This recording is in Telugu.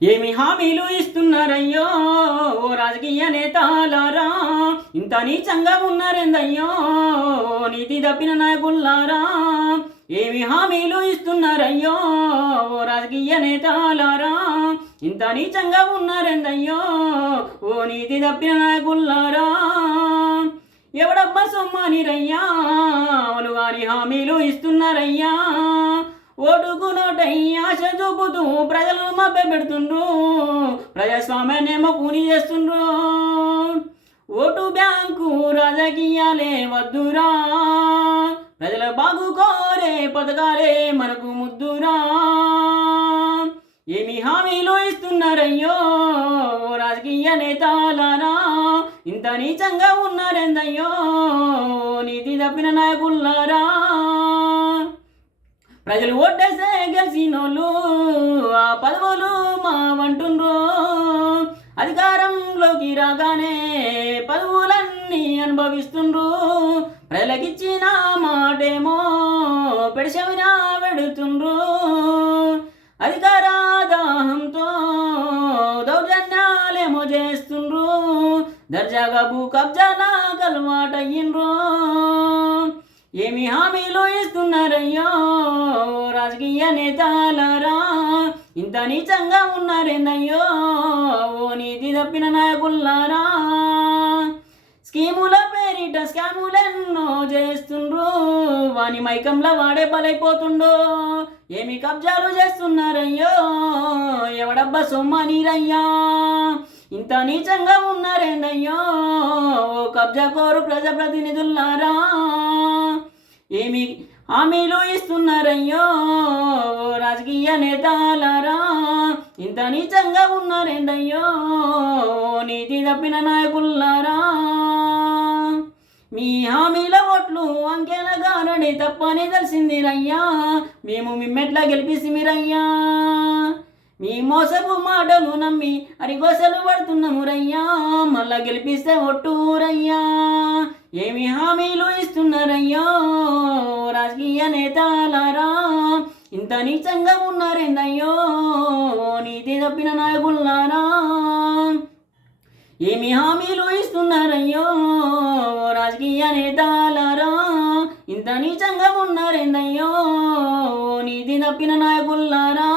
ఏమి హామీలు ఇస్తున్నారయ్యో ఓ రాజకీయ నేతాలారా, ఇంత నీచంగా ఉన్నారేందయ్యో నీతి తప్పిన నాయకుల్లారా. ఏమి హామీలు ఇస్తున్నారయ్యో ఓ రాజకీయ నేతాలారా, ఇంత నీచంగా ఉన్నారేందయ్యో ఓ నీతి తప్పిన నాయకుల్లారా. ఎవడబ్బా సొమ్మానిరయ్యా వాళ్ళు వారి హామీలు ఇస్తున్నారయ్యా. ఓటుకు నోటయ్యా ఆశ చూపుతూ ప్రజలను మభ్యపెడుతుండ్రు, ప్రజాస్వామ్యాన్నేమో కూని చేస్తుండ్రు. ఓటు బ్యాంకు రాజకీయాలే వద్దురా, ప్రజల బాగు కోరే పథకాలే మనకు ముద్దురా. ఏమి హామీలు ఇస్తున్నారయ్యో రాజకీయ నేతాలారా, ఇంత నీచంగా ఉన్నారేందయ్యో నీతి తప్పిన నాయకుల్లారా. ప్రజలు ఓటేసే గెలిచినోళ్ళు ఆ పదవులు మావంటుండ్రు, అధికారంలోకి రాగానే పదవులన్నీ అనుభవిస్తుండ్రు. ప్రజలకిచ్చిన మాటేమో పెడిసెవినా వెడుతుండ్రు, అధికార దాహంతో దౌర్జన్యాలేమో చేస్తుండ్రు, దర్జాగా భూ కబ్జాలా కలవాటయ్యిండ్రు. ఏమి హామీలు ఇస్తున్నారయ్యో రాజకీయ నేతాలారా, ఇంత నీచంగా ఉన్నారేందయ్యో ఓ నీతి తప్పిన నాయకుల్లారా. స్కీముల పేరిట స్కాములెన్నో చేస్తుండ్రు, వాని మైకంలో వాడే బలైపోతుండో. ఏమి కబ్జాలు చేస్తున్నారయ్యో ఎవడబ్బా సొమ్మనీరయ్యా, ఇంత నీచంగా ఉన్నారేందయ్యో ఓ కబ్జా కోరు ప్రజాప్రతినిధుల్లారా. ఏమి హామీలు ఇస్తున్నారయ్యో రాజకీయ నేతాలారా, ఇంత నీచంగా ఉన్నారేందయ్యో నీతి తప్పిన నాయకుల్లారా. మీ హామీల ఓట్లు అంకెల గారడి తప్పని తెలిసిందిరయ్యా, మేము మిమ్మెట్లా గెలిపిసిమిరయ్యా. మీ మోసపు మాటలు నమ్మి అరిగోసలు పడుతున్నామురయ్యా, మళ్ళా గెలిపిస్తే ఒట్టూరయ్యా. ఏమి హామీలు ఇస్తున్నారయ్యో రాజకీయ నేతాలారా, ఇంత నీచంగా ఉన్నారేందయ్యో నీతి తప్పిన నాయకుల్లారా. ఏమి హామీలు ఇస్తున్నారయ్యో రాజకీయ నేతాలారా, ఇంత నీచంగా ఉన్నారేందయ్యో నీతి తప్పిన నాయకుల్లారా.